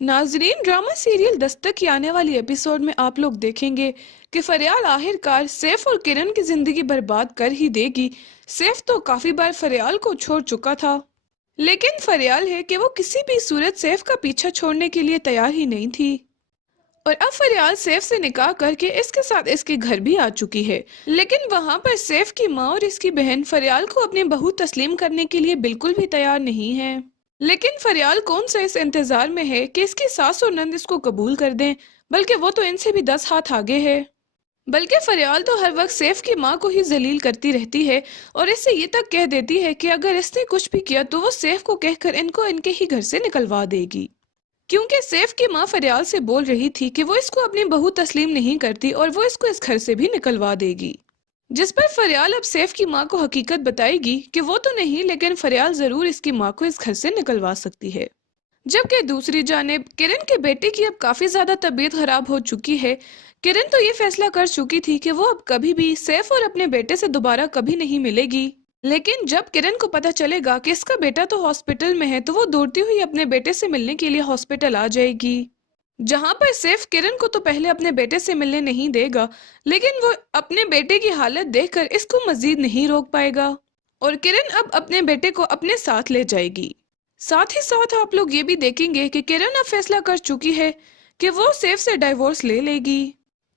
ناظرین، drama serial دستک کی آنے والی ایپیسوڈ میں آپ لوگ دیکھیں گے کہ فریال آخر کار سیف اور کرن کی زندگی برباد کر ہی دے گی۔ سیف تو کافی بار فریال کو چھوڑ چکا تھا، لیکن فریال ہے کہ وہ کسی بھی صورت سیف کا پیچھا چھوڑنے کے لیے تیار ہی نہیں تھی، اور اب فریال سیف سے نکاح کر کے اس کے ساتھ اس کے گھر بھی آ چکی ہے۔ لیکن وہاں پر سیف کی ماں اور اس کی بہن فریال کو اپنی بہو تسلیم کرنے کے لیے بالکل بھی تیار نہیں ہے۔ لیکن فریال کون سا اس انتظار میں ہے کہ اس کی ساس اور نند اس کو قبول کر دیں، بلکہ وہ تو ان سے بھی 10 ہاتھ آگے ہے۔ بلکہ فریال تو ہر وقت سیف کی ماں کو ہی ذلیل کرتی رہتی ہے، اور اس سے یہ تک کہہ دیتی ہے کہ اگر اس نے کچھ بھی کیا تو وہ سیف کو کہہ کر ان کو ان کے ہی گھر سے نکلوا دے گی، کیونکہ سیف کی ماں فریال سے بول رہی تھی کہ وہ اس کو اپنی بہو تسلیم نہیں کرتی اور وہ اس کو اس گھر سے بھی نکلوا دے گی۔ جس پر فریال اب سیف کی ماں کو حقیقت بتائے گی کہ وہ تو نہیں، لیکن فریال ضرور اس کی ماں کو اس گھر سے نکلوا سکتی ہے۔ جبکہ دوسری جانب کرن کے بیٹے کی اب کافی زیادہ طبیعت خراب ہو چکی ہے۔ کرن تو یہ فیصلہ کر چکی تھی کہ وہ اب کبھی بھی سیف اور اپنے بیٹے سے دوبارہ کبھی نہیں ملے گی، لیکن جب کرن کو پتہ چلے گا کہ اس کا بیٹا تو ہاسپٹل میں ہے تو وہ دوڑتی ہوئی اپنے بیٹے سے ملنے کے لیے ہاسپٹل آ جائے گی، جہاں پر سیف کرن کو تو پہلے اپنے بیٹے سے ملنے نہیں دے گا، لیکن وہ اپنے بیٹے کی حالت دیکھ کر اس کو مزید نہیں روک پائے گا، اور کرن اب اپنے بیٹے کو اپنے ساتھ لے جائے گی۔ ساتھ ہی ساتھ آپ لوگ یہ بھی دیکھیں گے کہ کرن اب فیصلہ کر چکی ہے کہ وہ سیف سے ڈائیورس لے لے گی،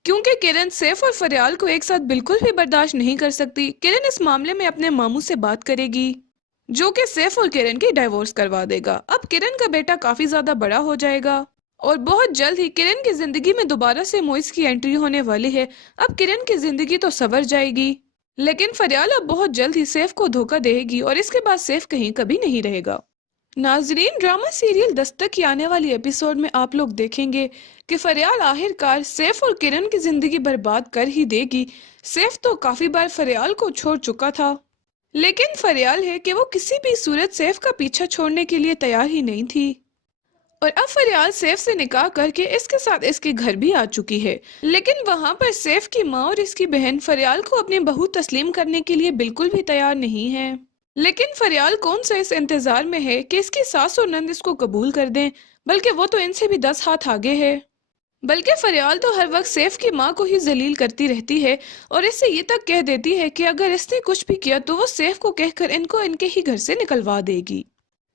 کیونکہ کرن سیف اور فریال کو ایک ساتھ بالکل بھی برداشت نہیں کر سکتی۔ کرن اس معاملے میں اپنے ماموں سے بات کرے گی، جو کہ سیف اور کرن کی ڈائیورس کروا دے گا۔ اب کرن کا بیٹا کافی زیادہ بڑا ہو جائے گا، اور بہت جلد ہی کرن کی زندگی میں دوبارہ سے موئز کی انٹری ہونے والی ہے۔ اب کرن کی زندگی تو سنور جائے گی، لیکن فریال اب بہت جلد ہی سیف کو دھوکہ دے گی، اور اس کے بعد سیف کہیں کبھی نہیں رہے گا۔ ناظرین، ڈرامہ سیریل دستک کی آنے والی ایپیسوڈ میں آپ لوگ دیکھیں گے کہ فریال آخر کار سیف اور کرن کی زندگی برباد کر ہی دے گی۔ سیف تو کافی بار فریال کو چھوڑ چکا تھا، لیکن فریال ہے کہ وہ کسی بھی صورت سیف کا پیچھا چھوڑنے کے لیے تیار ہی نہیں تھی، اور اب فریال سیف سے نکاح کر کے اس کے ساتھ اس کے گھر بھی آ چکی ہے۔ لیکن وہاں پر سیف کی ماں اور اس کی بہن فریال کو اپنی بہو تسلیم کرنے کے لیے بالکل بھی تیار نہیں ہے۔ لیکن فریال کون سا اس انتظار میں ہے کہ اس کی ساس اور نند اس کو قبول کر دیں، بلکہ وہ تو ان سے بھی 10 ہاتھ آگے ہے۔ بلکہ فریال تو ہر وقت سیف کی ماں کو ہی ذلیل کرتی رہتی ہے، اور اس سے یہ تک کہہ دیتی ہے کہ اگر اس نے کچھ بھی کیا تو وہ سیف کو کہہ کر ان کو ان کے ہی گھر سے نکلوا دے گی،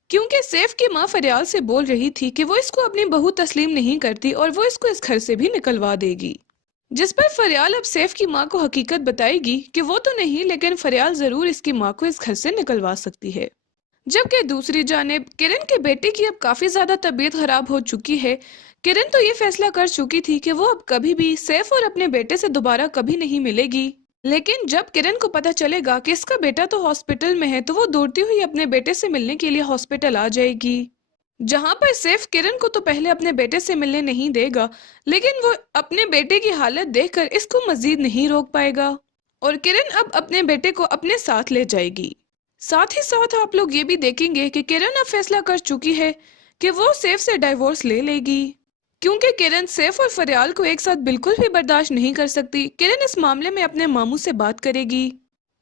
کیونکہ سیف کی ماں فریال سے بول رہی تھی کہ وہ اس کو اپنی بہو تسلیم نہیں کرتی اور وہ اس کو اس گھر سے بھی نکلوا دے گی۔ جس پر فریال اب سیف کی ماں کو حقیقت بتائے گی کہ وہ تو نہیں، لیکن فریال ضرور اس کی ماں کو اس گھر سے نکلوا سکتی ہے۔ جبکہ دوسری جانب کرن کے بیٹے کی اب کافی زیادہ طبیعت خراب ہو چکی ہے۔ کرن تو یہ فیصلہ کر چکی تھی کہ وہ اب کبھی بھی سیف اور اپنے بیٹے سے دوبارہ کبھی نہیں ملے گی، لیکن جب کرن کو پتہ چلے گا کہ اس کا بیٹا تو ہاسپٹل میں ہے تو وہ دوڑتی ہوئی اپنے بیٹے سے ملنے کے لیے ہاسپٹل آ جائے گی، جہاں پر سیف کرن کو تو پہلے اپنے بیٹے سے ملنے نہیں دے گا، لیکن وہ اپنے بیٹے کی حالت دیکھ کر اس کو مزید نہیں روک پائے گا، اور کرن اب اپنے بیٹے کو اپنے ساتھ لے جائے گی۔ ساتھ ہی ساتھ آپ لوگ یہ بھی دیکھیں گے کہ کرن اب فیصلہ کر چکی ہے کہ وہ سیف سے ڈائیورس لے لے گی، کیونکہ کرن سیف اور فریال کو ایک ساتھ بالکل بھی برداشت نہیں کر سکتی۔ کرن اس معاملے میں اپنے ماموں سے بات کرے گی،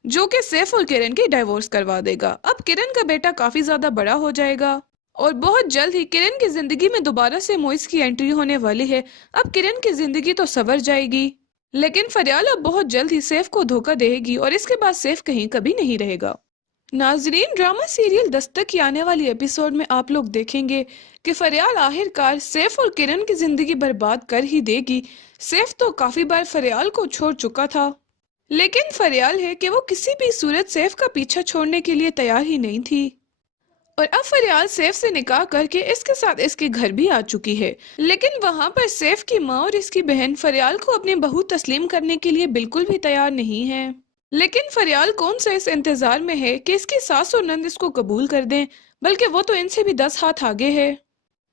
جو کہ سیف اور کرن کی ڈائیورس کروا دے گا۔ اب کرن کا بیٹا کافی زیادہ بڑا ہو جائے گا، اور بہت جلد ہی کرن کی زندگی میں دوبارہ سے موئز کی انٹری ہونے والی ہے۔ اب کرن کی زندگی تو سنور جائے گی، لیکن فریال اب بہت جلد ہی سیف کو دھوکہ دے گی، اور اس کے بعد سیف کہیں کبھی نہیں رہے گا۔ ناظرین، ڈرامہ سیریل دستک کی آنے والی ایپیسوڈ میں آپ لوگ دیکھیں گے کہ فریال آخر کار سیف اور کرن کی زندگی برباد کر ہی دے گی۔ سیف تو کافی بار فریال کو چھوڑ چکا تھا، لیکن فریال ہے کہ وہ کسی بھی صورت سیف کا پیچھا چھوڑنے کے لیے تیار ہی نہیں تھی، اور اب فریال سیف سے نکاح کر کے اس کے ساتھ اس کے گھر بھی آ چکی ہے۔ لیکن وہاں پر سیف کی ماں اور اس کی بہن فریال کو اپنی بہو تسلیم کرنے کے لیے بالکل بھی تیار نہیں ہے۔ لیکن فریال کون سا اس انتظار میں ہے کہ اس کی ساس اور نند اس کو قبول کر دیں، بلکہ وہ تو ان سے بھی 10 ہاتھ آگے ہے۔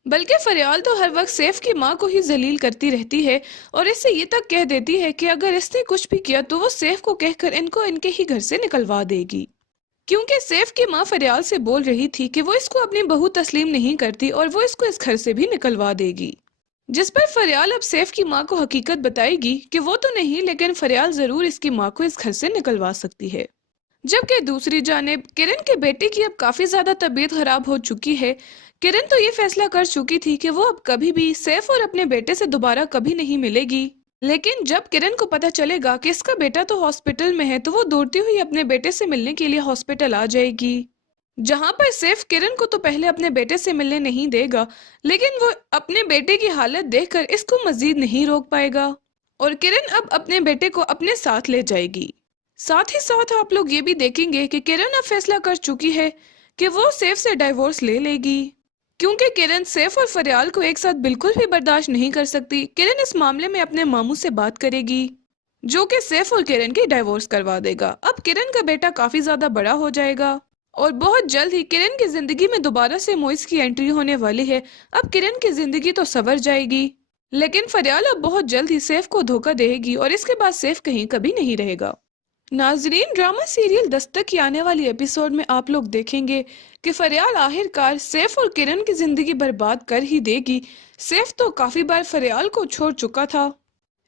بلکہ فریال تو ہر وقت سیف کی ماں کو ہی ذلیل کرتی رہتی ہے، اور اس سے یہ تک کہہ دیتی ہے کہ اگر اس نے کچھ بھی کیا تو وہ سیف کو کہہ کر ان کو ان کے ہی گھر سے نکلوا دے گی، کیونکہ سیف کی ماں فریال سے بول رہی تھی کہ وہ اس کو اپنی بہو تسلیم نہیں کرتی اور وہ اس کو اس گھر سے بھی نکلوا دے گی۔ جس پر فریال اب سیف کی ماں کو حقیقت بتائے گی کہ وہ تو نہیں، لیکن فریال ضرور اس کی ماں کو اس گھر سے نکلوا سکتی ہے۔ جبکہ دوسری جانب کرن کے بیٹے کی اب کافی زیادہ طبیعت خراب ہو چکی ہے۔ کرن تو یہ فیصلہ کر چکی تھی کہ وہ اب کبھی بھی سیف اور اپنے بیٹے سے دوبارہ کبھی نہیں ملے گی، لیکن جب کرن کو پتہ چلے گا کہ اس کا بیٹا تو ہاسپٹل میں ہے تو وہ دوڑتی ہوئی اپنے بیٹے سے ملنے کے لیے ہاسپٹل آ جائے گی، جہاں پر سیف کرن کو تو پہلے اپنے بیٹے سے ملنے نہیں دے گا، لیکن وہ اپنے بیٹے کی حالت دیکھ کر اس کو مزید نہیں روک پائے گا اور کرن اب اپنے بیٹے کو اپنے ساتھ لے جائے گی۔ ساتھ ہی ساتھ آپ لوگ یہ بھی دیکھیں گے کہ کرن اب فیصلہ کر چکی ہے کہ وہ سیف سے ڈائیورس لے لے گی، کیونکہ کرن سیف اور فریال کو ایک ساتھ بالکل بھی برداشت نہیں کر سکتی۔ کرن اس معاملے میں اپنے ماموں سے بات کرے گی جو کہ سیف اور کرن کی ڈائیورس کروا دے گا۔ اب کرن کا بیٹا کافی زیادہ بڑا ہو جائے گا اور بہت جلد ہی کرن کی زندگی میں دوبارہ سے موئز کی انٹری ہونے والی ہے۔ اب کرن کی زندگی تو سنور جائے گی، لیکن فریال اب بہت جلد ہی سیف کو دھوکہ دے گی اور اس کے بعد سیف کہیں کبھی نہیں رہے گا۔ ناظرین، ڈرامہ سیریل دستک کی آنے والی ایپیسوڈ میں آپ لوگ دیکھیں گے کہ فریال آخر کار سیف اور کرن کی زندگی برباد کر ہی دے گی۔ سیف تو کافی بار فریال کو چھوڑ چکا تھا،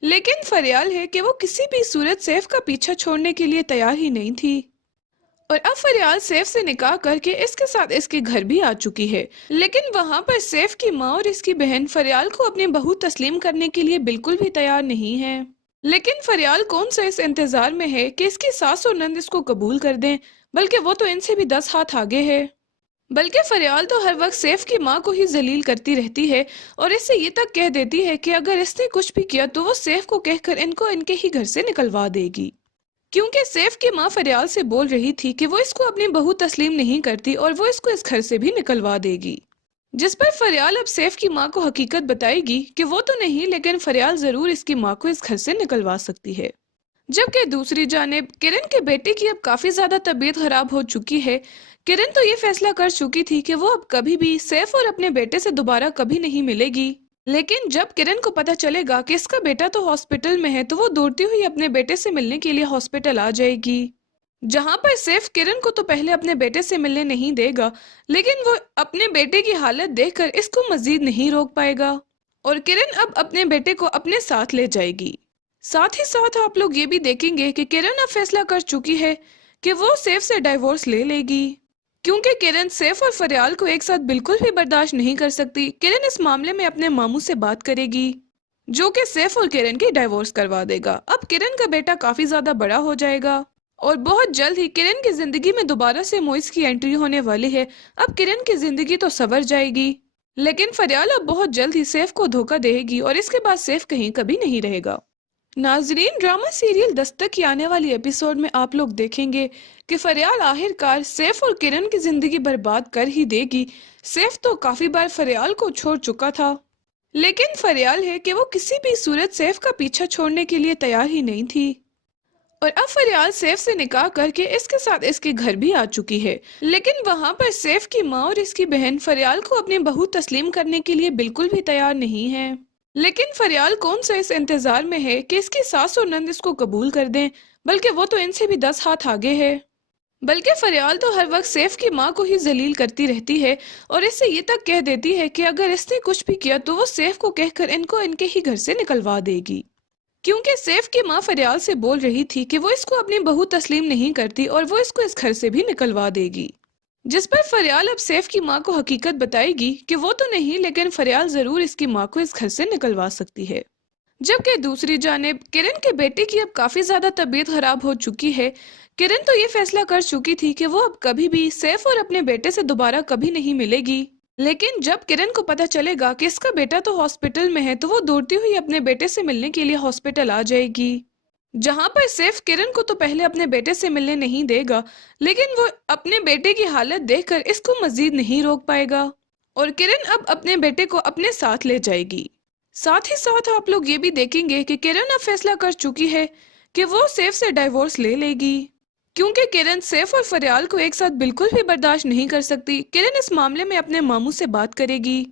لیکن فریال ہے کہ وہ کسی بھی صورت سیف کا پیچھا چھوڑنے کے لیے تیار ہی نہیں تھی، اور اب فریال سیف سے نکاح کر کے اس کے ساتھ اس کے گھر بھی آ چکی ہے، لیکن وہاں پر سیف کی ماں اور اس کی بہن فریال کو اپنی بہو تسلیم کرنے کے لیے بالکل بھی تیار نہیں ہے۔ لیکن فریال کون سا اس انتظار میں ہے کہ اس کی ساس اور نند اس کو قبول کر دیں، بلکہ وہ تو ان سے بھی 10 ہاتھ آگے ہے۔ بلکہ فریال تو ہر وقت سیف کی ماں کو ہی ذلیل کرتی رہتی ہے اور اس سے یہ تک کہہ دیتی ہے کہ اگر اس نے کچھ بھی کیا تو وہ سیف کو کہہ کر ان کو ان کے ہی گھر سے نکلوا دے گی، کیونکہ سیف کی ماں فریال سے بول رہی تھی کہ وہ اس کو اپنی بہو تسلیم نہیں کرتی اور وہ اس کو اس گھر سے بھی نکلوا دے گی، جس پر فریال اب سیف کی ماں کو حقیقت بتائے گی کہ وہ تو نہیں لیکن فریال ضرور اس کی ماں کو اس گھر سے نکلوا سکتی ہے۔ جبکہ دوسری جانب کرن کے بیٹے کی اب کافی زیادہ طبیعت خراب ہو چکی ہے۔ کرن تو یہ فیصلہ کر چکی تھی کہ وہ اب کبھی بھی سیف اور اپنے بیٹے سے دوبارہ کبھی نہیں ملے گی، لیکن جب کرن کو پتہ چلے گا کہ اس کا بیٹا تو ہاسپٹل میں ہے تو وہ دوڑتی ہوئی اپنے بیٹے سے ملنے کے لیے ہاسپٹل آ جائے گی، جہاں پر سیف کرن کو تو پہلے اپنے بیٹے سے ملنے نہیں دے گا، لیکن وہ اپنے بیٹے کی حالت دیکھ کر اس کو مزید نہیں روک پائے گا اور کرن اب اپنے بیٹے کو اپنے ساتھ لے جائے گی۔ ساتھ ہی ساتھ آپ لوگ یہ بھی دیکھیں گے کہ کرن اب فیصلہ کر چکی ہے کہ وہ سیف سے ڈائیورس لے لے گی، کیونکہ کرن سیف اور فریال کو ایک ساتھ بالکل بھی برداشت نہیں کر سکتی۔ کرن اس معاملے میں اپنے ماموں سے بات کرے گی جو کہ سیف اور کرن کی ڈائیورس کروا دے گا۔ اب کرن کا بیٹا کافی زیادہ بڑا ہو جائے گا اور بہت جلد ہی کرن کی زندگی میں دوبارہ سے موئز کی انٹری ہونے والی ہے۔ اب کرن کی زندگی تو سنور جائے گی، لیکن فریال اب بہت جلد ہی سیف کو دھوکہ دے گی اور اس کے بعد سیف کہیں کبھی نہیں رہے گا۔ ناظرین، ڈرامہ سیریل دستک کی آنے والی ایپیسوڈ میں آپ لوگ دیکھیں گے کہ فریال آخر کار سیف اور کرن کی زندگی برباد کر ہی دے گی۔ سیف تو کافی بار فریال کو چھوڑ چکا تھا، لیکن فریال ہے کہ وہ کسی بھی صورت سیف کا پیچھا چھوڑنے کے لیے تیار ہی نہیں تھی، اور اب فریال سیف سے نکاح کر کے اس کے ساتھ اس کے گھر بھی آ چکی ہے، لیکن وہاں پر سیف کی ماں اور اس کی بہن فریال کو اپنی بہو تسلیم کرنے کے لیے بالکل بھی تیار نہیں ہے۔ لیکن فریال کون سا اس انتظار میں ہے کہ اس کی ساس اور نند اس کو قبول کر دیں، بلکہ وہ تو ان سے بھی 10 ہاتھ آگے ہے۔ بلکہ فریال تو ہر وقت سیف کی ماں کو ہی ذلیل کرتی رہتی ہے اور اس سے یہ تک کہہ دیتی ہے کہ اگر اس نے کچھ بھی کیا تو وہ سیف کو کہہ کر ان کو ان کے ہی گھر سے نکلوا دے گی، کیونکہ سیف کی ماں فریال سے بول رہی تھی کہ وہ اس کو اپنی بہو تسلیم نہیں کرتی اور وہ اس کو اس گھر سے بھی نکلوا دے گی، جس پر فریال اب سیف کی ماں کو حقیقت بتائے گی کہ وہ تو نہیں لیکن فریال ضرور اس کی ماں کو اس گھر سے نکلوا سکتی ہے۔ جبکہ دوسری جانب کرن کے بیٹے کی اب کافی زیادہ طبیعت خراب ہو چکی ہے۔ کرن تو یہ فیصلہ کر چکی تھی کہ وہ اب کبھی بھی سیف اور اپنے بیٹے سے دوبارہ کبھی نہیں ملے گی، لیکن جب کرن کو پتہ چلے گا کہ اس کا بیٹا تو ہاسپٹل میں ہے تو وہ دوڑتی ہوئی اپنے بیٹے سے ملنے کے لیے ہاسپٹل آ جائے گی، جہاں پر سیف کرن کو تو پہلے اپنے بیٹے سے ملنے نہیں دے گا، لیکن وہ اپنے بیٹے کی حالت دیکھ کر اس کو مزید نہیں روک پائے گا اور کرن اب اپنے بیٹے کو اپنے ساتھ لے جائے گی۔ ساتھ ہی ساتھ آپ لوگ یہ بھی دیکھیں گے کہ کرن اب فیصلہ کر چکی ہے کہ وہ سیف سے ڈائیورس لے لے گی، کیونکہ کرن سیف اور فریال کو ایک ساتھ بالکل بھی برداشت نہیں کر سکتی۔ کرن اس معاملے میں اپنے ماموں سے بات کرے گی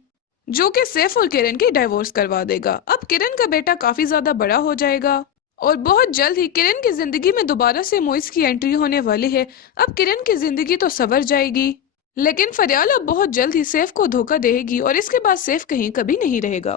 جو کہ سیف اور کرن کی ڈائیورس کروا دے گا۔ اب کرن کا بیٹا کافی زیادہ بڑا ہو جائے گا اور بہت جلد ہی کرن کی زندگی میں دوبارہ سے موئز کی انٹری ہونے والی ہے۔ اب کرن کی زندگی تو سنور جائے گی، لیکن فریال اب بہت جلد ہی سیف کو دھوکہ دے گی اور اس کے بعد سیف کہیں کبھی نہیں رہے گا۔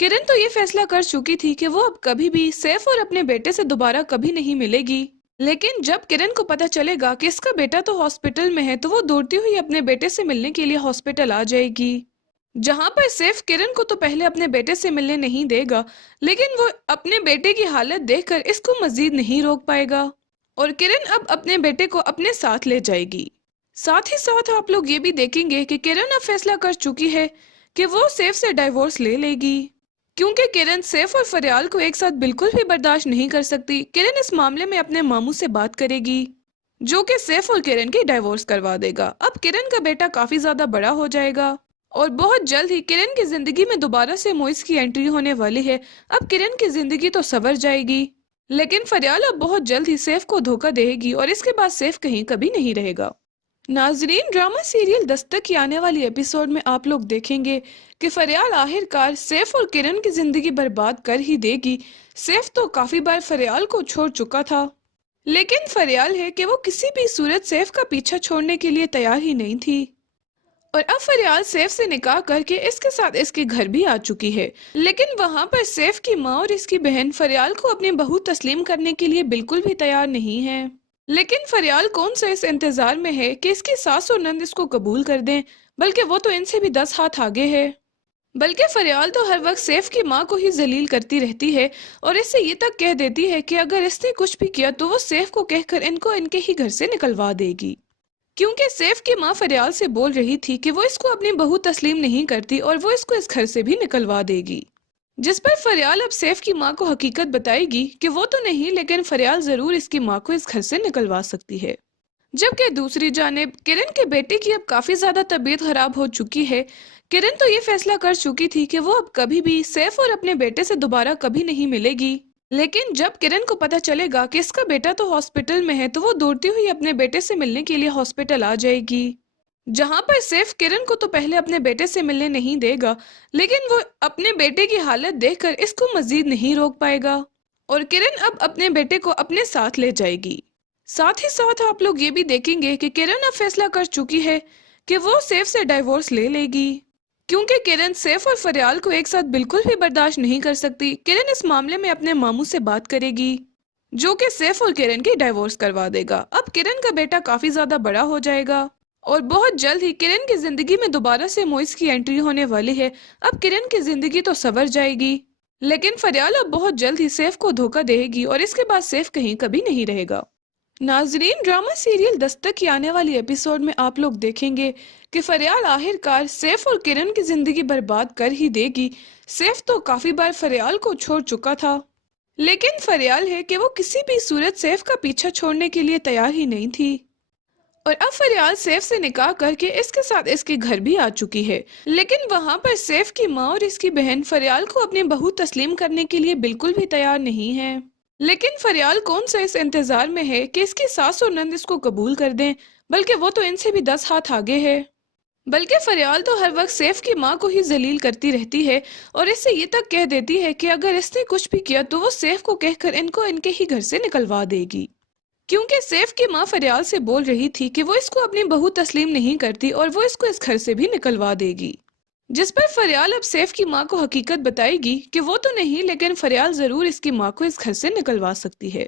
کرن تو یہ فیصلہ کر چکی تھی کہ وہ اب کبھی بھی سیف اور اپنے بیٹے سے دوبارہ کبھی نہیں ملے گی، لیکن جب کرن کو پتہ چلے گا کہ اس کا بیٹا تو ہاسپٹل میں ہے تو وہ دوڑتی ہوئی اپنے بیٹے سے ملنے کے لیے ہاسپٹل آ جائے گی، جہاں پر سیف کرن کو تو پہلے اپنے بیٹے سے ملنے نہیں دے گا، لیکن وہ اپنے بیٹے کی حالت دیکھ کر اس کو مزید نہیں روک پائے گا اور کرن اب اپنے بیٹے کو اپنے ساتھ لے جائے گی۔ ساتھ ہی ساتھ آپ لوگ یہ بھی دیکھیں گے کہ کرن اب فیصلہ کر چکی ہے کہ وہ سیف سے ڈائیورس لے لے گی، کیونکہ کرن سیف اور فریال کو ایک ساتھ بالکل بھی برداشت نہیں کر سکتی۔ کرن اس معاملے میں اپنے ماموں سے بات کرے گی جو کہ سیف اور کرن کی ڈائیورس کروا دے گا۔ اب کرن کا بیٹا کافی زیادہ بڑا ہو جائے گا اور بہت جلد ہی کرن کی زندگی میں دوبارہ سے موئز کی انٹری ہونے والی ہے۔ اب کرن کی زندگی تو سنور جائے گی، لیکن فریال اب بہت جلد ہی سیف کو دھوکہ دے گی اور اس کے بعد سیف کہیں کبھی نہیں رہے گا۔ ناظرین، ڈرامہ سیریل دستک کی آنے والی ایپیسوڈ میں آپ لوگ دیکھیں گے کہ فریال آخر کار سیف اور کرن کی زندگی برباد کر ہی دے گی۔ سیف تو کافی بار فریال کو چھوڑ چکا تھا، لیکن فریال ہے کہ وہ کسی بھی صورت سیف کا پیچھا چھوڑنے کے لیے تیار ہی نہیں تھی، اور اب فریال سیف سے نکاح کر کے اس کے ساتھ اس کے گھر بھی آ چکی ہے، لیکن وہاں پر سیف کی ماں اور اس کی بہن فریال کو اپنی بہو تسلیم کرنے کے لیے بالکل بھی تیار نہیں ہے۔ لیکن فریال کون سا اس انتظار میں ہے کہ اس کی ساس اور نند اس کو قبول کر دیں، بلکہ وہ تو ان سے بھی 10 ہاتھ آگے ہے۔ بلکہ فریال تو ہر وقت سیف کی ماں کو ہی ذلیل کرتی رہتی ہے اور اس سے یہ تک کہہ دیتی ہے کہ اگر اس نے کچھ بھی کیا تو وہ سیف کو کہہ کر ان کو ان کے ہی گھر سے نکلوا دے گی، کیونکہ سیف کی ماں فریال سے بول رہی تھی کہ وہ اس کو اپنی بہو تسلیم نہیں کرتی اور وہ اس کو اس گھر سے بھی نکلوا دے گی، جس پر فریال اب سیف کی ماں کو حقیقت بتائے گی کہ وہ تو نہیں لیکن فریال ضرور اس کی ماں کو اس گھر سے نکلوا سکتی ہے۔ جبکہ دوسری جانب کرن کے بیٹے کی اب کافی زیادہ طبیعت خراب ہو چکی ہے۔ کرن تو یہ فیصلہ کر چکی تھی کہ وہ اب کبھی بھی سیف اور اپنے بیٹے سے دوبارہ کبھی نہیں ملے گی، لیکن جب کرن کو پتہ چلے گا کہ اس کا بیٹا تو ہاسپٹل میں ہے تو وہ دوڑتی ہوئی اپنے بیٹے سے ملنے کے لیے ہاسپٹل آ جائے گی، جہاں پر سیف کرن کو تو پہلے اپنے بیٹے سے ملنے نہیں دے گا، لیکن وہ اپنے بیٹے کی حالت دیکھ کر اس کو مزید نہیں روک پائے گا اور کرن اب اپنے بیٹے کو اپنے ساتھ لے جائے گی۔ ساتھ ہی ساتھ آپ لوگ یہ بھی دیکھیں گے کہ کرن اب فیصلہ کر چکی ہے کہ وہ سیف سے ڈائیورس لے لے گی، کیونکہ کرن سیف اور فریال کو ایک ساتھ بالکل بھی برداشت نہیں کر سکتی۔ کرن اس معاملے میں اپنے ماموں سے بات کرے گی جو کہ سیف اور کرن کی ڈائیورس کروا دے گا۔ اب کرن کا بیٹا کافی زیادہ بڑا ہو جائے گا اور بہت جلد ہی کرن کی زندگی میں دوبارہ سے موئز کی انٹری ہونے والی ہے۔ اب کرن کی زندگی تو سنور جائے گی، لیکن فریال اب بہت جلد ہی سیف کو دھوکہ دے گی اور اس کے بعد سیف کہیں کبھی نہیں رہے گا۔ ناظرین، ڈرامہ سیریل دستک کی آنے والی ایپیسوڈ میں آپ لوگ دیکھیں گے کہ فریال آخر کار سیف اور کرن کی زندگی برباد کر ہی دے گی۔ سیف تو کافی بار فریال کو چھوڑ چکا تھا، لیکن فریال ہے کہ وہ کسی بھی صورت سیف کا پیچھا چھوڑنے کے لیے تیار ہی نہیں تھی، اور اب فریال سیف سے نکاح کر کے اس کے ساتھ اس کے گھر بھی آ چکی ہے، لیکن وہاں پر سیف کی ماں اور اس کی بہن فریال کو اپنی بہو تسلیم کرنے کے لیے بالکل بھی تیار نہیں ہے۔ لیکن فریال کون سا اس انتظار میں ہے کہ اس کی ساس اور نند اس کو قبول کر دیں، بلکہ وہ تو ان سے بھی 10 ہاتھ آگے ہے۔ بلکہ فریال تو ہر وقت سیف کی ماں کو ہی ذلیل کرتی رہتی ہے اور اس سے یہ تک کہہ دیتی ہے کہ اگر اس نے کچھ بھی کیا تو وہ سیف کو کہہ کر ان کو ان کے ہی گھر سے نکلوا دے گی، کیونکہ سیف کی ماں فریال سے بول رہی تھی کہ وہ اس کو اپنی بہو تسلیم نہیں کرتی اور وہ اس کو اس گھر سے بھی نکلوا دے گی، جس پر فریال اب سیف کی ماں کو حقیقت بتائے گی کہ وہ تو نہیں لیکن فریال ضرور اس کی ماں کو اس گھر سے نکلوا سکتی ہے۔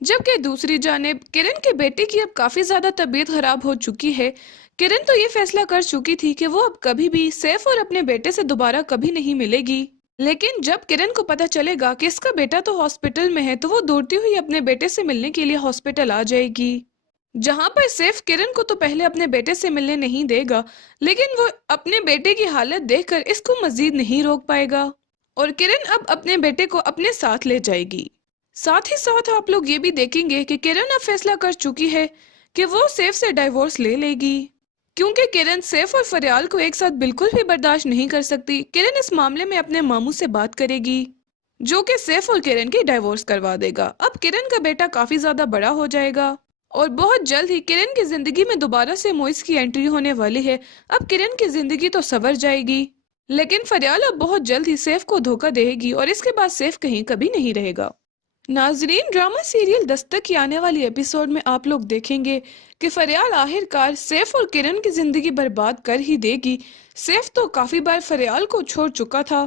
جبکہ دوسری جانب کرن کے بیٹے کی اب کافی زیادہ طبیعت خراب ہو چکی ہے۔ کرن تو یہ فیصلہ کر چکی تھی کہ وہ اب کبھی بھی سیف اور اپنے بیٹے سے دوبارہ کبھی نہیں ملے گی، لیکن جب کرن کو پتہ چلے گا کہ اس کا بیٹا تو ہاسپٹل میں ہے تو وہ دوڑتی ہوئی اپنے بیٹے سے ملنے کے لیے ہاسپٹل آ جائے گی، جہاں پر سیف کرن کو تو پہلے اپنے بیٹے سے ملنے نہیں دے گا، لیکن وہ اپنے بیٹے کی حالت دیکھ کر اس کو مزید نہیں روک پائے گا اور کرن اب اپنے بیٹے کو اپنے ساتھ لے جائے گی۔ ساتھ ہی ساتھ آپ لوگ یہ بھی دیکھیں گے کہ کرن اب فیصلہ کر چکی ہے کہ وہ سیف سے ڈائیورس لے لے گی، کیونکہ کرن سیف اور فریال کو ایک ساتھ بالکل بھی برداشت نہیں کر سکتی۔ کرن اس معاملے میں اپنے ماموں سے بات کرے گی جو کہ سیف اور کرن کی ڈائیورس کروا دے گا۔ اب کرن کا بیٹا کافی زیادہ بڑا ہو جائے گا اور بہت جلد ہی کرن کی زندگی میں دوبارہ سے موئز کی انٹری ہونے والی ہے۔ اب کرن کی زندگی تو سنور جائے گی، لیکن فریال اب بہت جلد ہی سیف کو دھوکہ دے گی اور اس کے بعد سیف کہیں کبھی نہیں رہے گا۔ ناظرین، ڈرامہ سیریل دستک کی آنے والی ایپیسوڈ میں آپ لوگ دیکھیں گے کہ فریال آخر کار سیف اور کرن کی زندگی برباد کر ہی دے گی۔ سیف تو کافی بار فریال کو چھوڑ چکا تھا،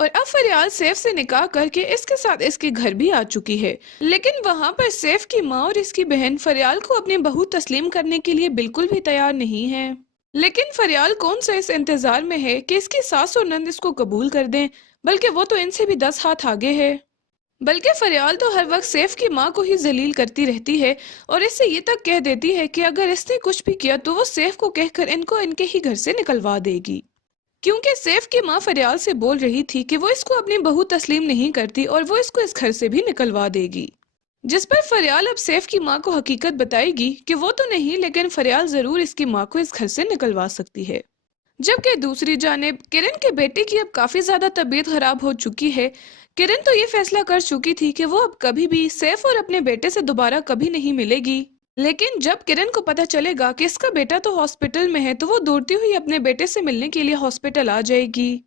اور اب فریال سیف سے نکاح کر کے اس کے ساتھ اس کے گھر بھی آ چکی ہے، لیکن وہاں پر سیف کی ماں اور اس کی بہن فریال کو اپنی بہو تسلیم کرنے کے لیے بالکل بھی تیار نہیں ہے۔ لیکن فریال کون سا اس انتظار میں ہے کہ اس کی ساس اور نند اس کو قبول کر دیں، بلکہ وہ تو ان سے بھی 10 ہاتھ آگے ہے۔ بلکہ فریال تو ہر وقت سیف کی ماں کو ہی ذلیل کرتی رہتی ہے اور اس سے یہ تک کہہ دیتی ہے کہ اگر اس نے کچھ بھی کیا تو وہ سیف کو کہہ کر ان کو ان کے ہی گھر سے نکلوا دے گی، کیونکہ سیف کی ماں فریال سے بول رہی تھی کہ وہ اس کو اپنی بہو تسلیم نہیں کرتی اور وہ اس کو اس گھر سے بھی نکلوا دے گی، جس پر فریال اب سیف کی ماں کو حقیقت بتائے گی کہ وہ تو نہیں لیکن فریال ضرور اس کی ماں کو اس گھر سے نکلوا سکتی ہے۔ جبکہ دوسری جانب کرن کے بیٹے کی اب کافی زیادہ طبیعت خراب ہو چکی ہے۔ کرن تو یہ فیصلہ کر چکی تھی کہ وہ اب کبھی بھی سیف اور اپنے بیٹے سے دوبارہ کبھی نہیں ملے گی، لیکن جب کرن کو پتہ چلے گا کہ اس کا بیٹا تو ہاسپٹل میں ہے تو وہ دوڑتی ہوئی اپنے بیٹے سے ملنے کے لیے ہاسپٹل آ جائے گی،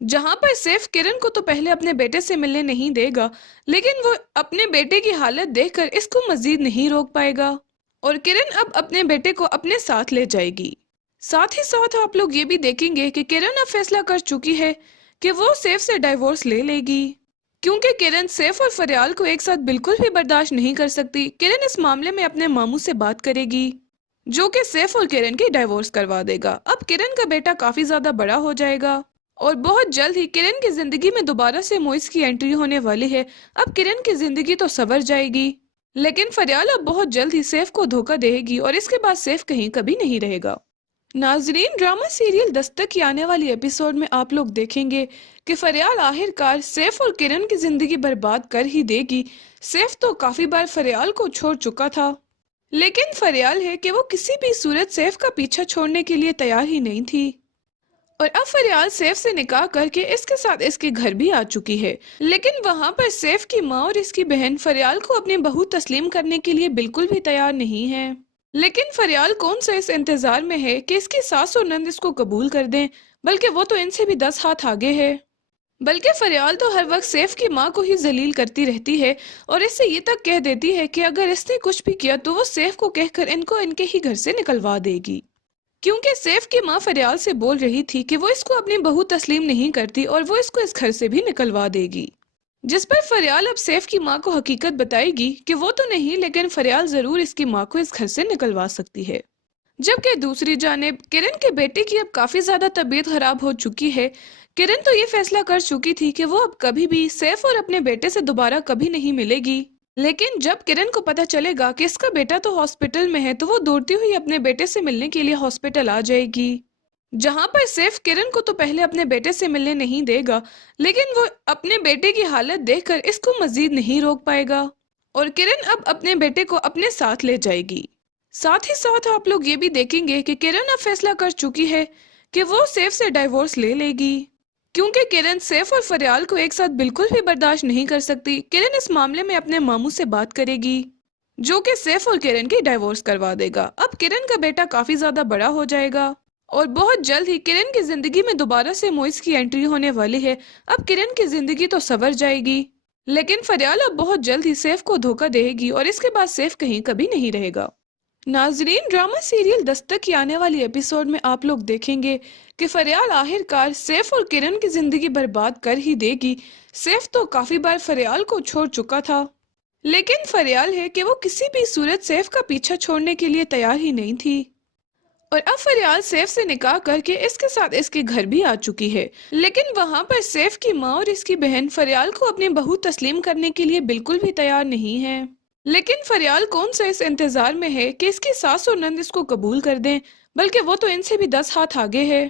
جہاں پر سیف کرن کو تو پہلے اپنے بیٹے سے ملنے نہیں دے گا، لیکن وہ اپنے بیٹے کی حالت دیکھ کر اس کو مزید نہیں روک پائے گا اور کرن اب اپنے بیٹے کو اپنے ساتھ لے جائے گی۔ ساتھ ہی ساتھ آپ لوگ یہ بھی دیکھیں گے کہ کرن اب فیصلہ کر چکی ہے کہ وہ سیف سے ڈائیورس لے لے گی، کیونکہ کرن سیف اور فریال کو ایک ساتھ بالکل بھی برداشت نہیں کر سکتی۔ کرن اس معاملے میں اپنے ماموں سے بات کرے گی جو کہ سیف اور کرن کی ڈائیورس کروا دے گا۔ اب کرن کا بیٹا کافی زیادہ بڑا ہو جائے گا اور بہت جلد ہی کرن کی زندگی میں دوبارہ سے موئز کی انٹری ہونے والی ہے۔ اب کرن کی زندگی تو سنور جائے گی، لیکن فریال اب بہت جلد ہی سیف کو دھوکہ دے گی اور اس کے بعد سیف کہیں کبھی نہیں رہے گا۔ ناظرین، ڈرامہ سیریل دستک کی آنے والی ایپیسوڈ میں آپ لوگ دیکھیں گے کہ فریال آخر کار سیف اور کرن کی زندگی برباد کر ہی دے گی۔ سیف تو کافی بار فریال کو چھوڑ چکا تھا، لیکن فریال ہے کہ وہ کسی بھی صورت سیف کا پیچھا چھوڑنے کے لیے تیار ہی نہیں تھی، اور اب فریال سیف سے نکاح کر کے اس کے ساتھ اس کے گھر بھی آ چکی ہے، لیکن وہاں پر سیف کی ماں اور اس کی بہن فریال کو اپنی بہو تسلیم کرنے کے لیے بالکل بھی تیار نہیں ہے۔ لیکن فریال کون سا اس انتظار میں ہے کہ اس کی ساس اور نند اس کو قبول کر دیں، بلکہ وہ تو ان سے بھی 10 ہاتھ آگے ہے۔ بلکہ فریال تو ہر وقت سیف کی ماں کو ہی ذلیل کرتی رہتی ہے اور اس سے یہ تک کہہ دیتی ہے کہ اگر اس نے کچھ بھی کیا تو وہ سیف کو کہہ کر ان کو ان کے ہی گھر سے نکلوا دے گی، کیونکہ سیف کی ماں فریال سے بول رہی تھی کہ وہ اس کو اپنی بہو تسلیم نہیں کرتی اور وہ اس کو اس گھر سے بھی نکلوا دے گی، جس پر فریال اب سیف کی ماں کو حقیقت بتائے گی کہ وہ تو نہیں لیکن فریال ضرور اس کی ماں کو اس گھر سے نکلوا سکتی ہے۔ جبکہ دوسری جانب کرن کے بیٹے کی اب کافی زیادہ طبیعت خراب ہو چکی ہے۔ کرن تو یہ فیصلہ کر چکی تھی کہ وہ اب کبھی بھی سیف اور اپنے بیٹے سے دوبارہ کبھی نہیں ملے گی، لیکن جب کرن کو پتہ چلے گا کہ اس کا بیٹا تو ہاسپٹل میں ہے تو وہ دوڑتی ہوئی اپنے بیٹے سے ملنے کے لیے ہاسپٹل آ جائے گی، جہاں پر سیف کرن کو تو پہلے اپنے بیٹے سے ملنے نہیں دے گا، لیکن وہ اپنے بیٹے کی حالت دیکھ کر اس کو مزید نہیں روک پائے گا اور کرن اب اپنے بیٹے کو اپنے ساتھ لے جائے گی۔ ساتھ ہی ساتھ آپ لوگ یہ بھی دیکھیں گے کہ کرن اب فیصلہ کر چکی ہے کہ وہ سیف سے ڈائیورس لے لے گی، کیونکہ کرن سیف اور فریال کو ایک ساتھ بالکل بھی برداشت نہیں کر سکتی۔ کرن اس معاملے میں اپنے ماموں سے بات کرے گی جو کہ سیف اور کرن کی ڈائیورس کروا دے گا۔ اب کرن کا بیٹا کافی زیادہ بڑا ہو جائے گا اور بہت جلد ہی کرن کی زندگی میں دوبارہ سے موئز کی انٹری ہونے والی ہے۔ اب کرن کی زندگی تو سنور جائے گی، لیکن فریال اب بہت جلد ہی سیف کو دھوکہ دے گی اور اس کے بعد سیف کہیں کبھی نہیں رہے گا۔ ناظرین، ڈرامہ سیریل دستک کی آنے والی ایپیسوڈ میں آپ لوگ دیکھیں گے کہ فریال آخر کار سیف اور کرن کی زندگی برباد کر ہی دے گی۔ سیف تو کافی بار فریال کو چھوڑ چکا تھا، لیکن فریال ہے کہ وہ کسی بھی صورت سیف کا پیچھا چھوڑنے کے لیے تیار ہی نہیں تھی، اور اب فریال سیف سے نکاح کر کے اس کے ساتھ اس کے گھر بھی آ چکی ہے، لیکن وہاں پر سیف کی ماں اور اس کی بہن فریال کو اپنی بہو تسلیم کرنے کے لیے بالکل بھی تیار نہیں ہے۔ لیکن فریال کون سا اس انتظار میں ہے کہ اس کی ساس اور نند اس کو قبول کر دیں، بلکہ وہ تو ان سے بھی 10 ہاتھ آگے ہے۔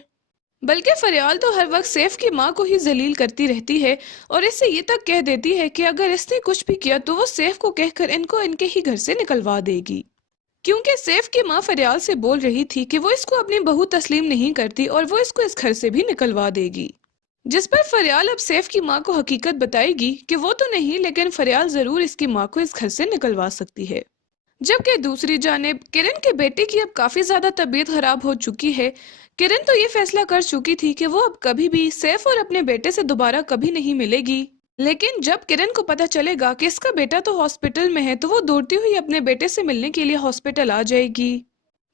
بلکہ فریال تو ہر وقت سیف کی ماں کو ہی ذلیل کرتی رہتی ہے اور اس سے یہ تک کہہ دیتی ہے کہ اگر اس نے کچھ بھی کیا تو وہ سیف کو کہہ کر ان کو ان کے ہی گھر سے نکلوا دے گی، کیونکہ سیف کی ماں فریال سے بول رہی تھی کہ وہ اس کو اپنی بہو تسلیم نہیں کرتی اور وہ اس کو اس گھر سے بھی نکلوا دے گی، جس پر فریال اب سیف کی ماں کو حقیقت بتائے گی کہ وہ تو نہیں لیکن فریال ضرور اس کی ماں کو اس گھر سے نکلوا سکتی ہے۔ جبکہ دوسری جانب کرن کے بیٹے کی اب کافی زیادہ طبیعت خراب ہو چکی ہے۔ کرن تو یہ فیصلہ کر چکی تھی کہ وہ اب کبھی بھی سیف اور اپنے بیٹے سے دوبارہ کبھی نہیں ملے گی، لیکن جب کرن کو پتہ چلے گا کہ اس کا بیٹا تو ہاسپٹل میں ہے تو وہ دوڑتی ہوئی اپنے بیٹے سے ملنے کے لیے ہاسپٹل آ جائے گی،